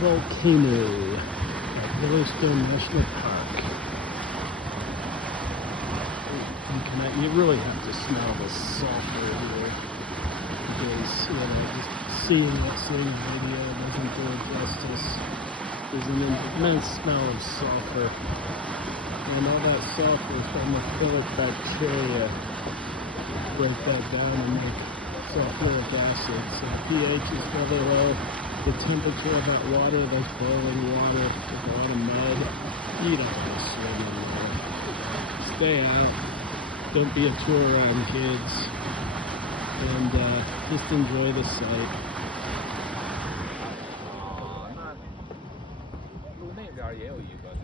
Volcano at Yellowstone National Park. You really have to smell the sulfur here because, just seeing the video doesn't do it justice. There's an immense smell of sulfur, and all that sulfur is from the philic bacteria break that down and make sulfuric acid. So pH is really low. The temperature of that water, that's boiling water with a lot of mud, you don't want to swim in there. Stay out. Don't be a tour around, kids. And just enjoy the sight. 路那边也有一个。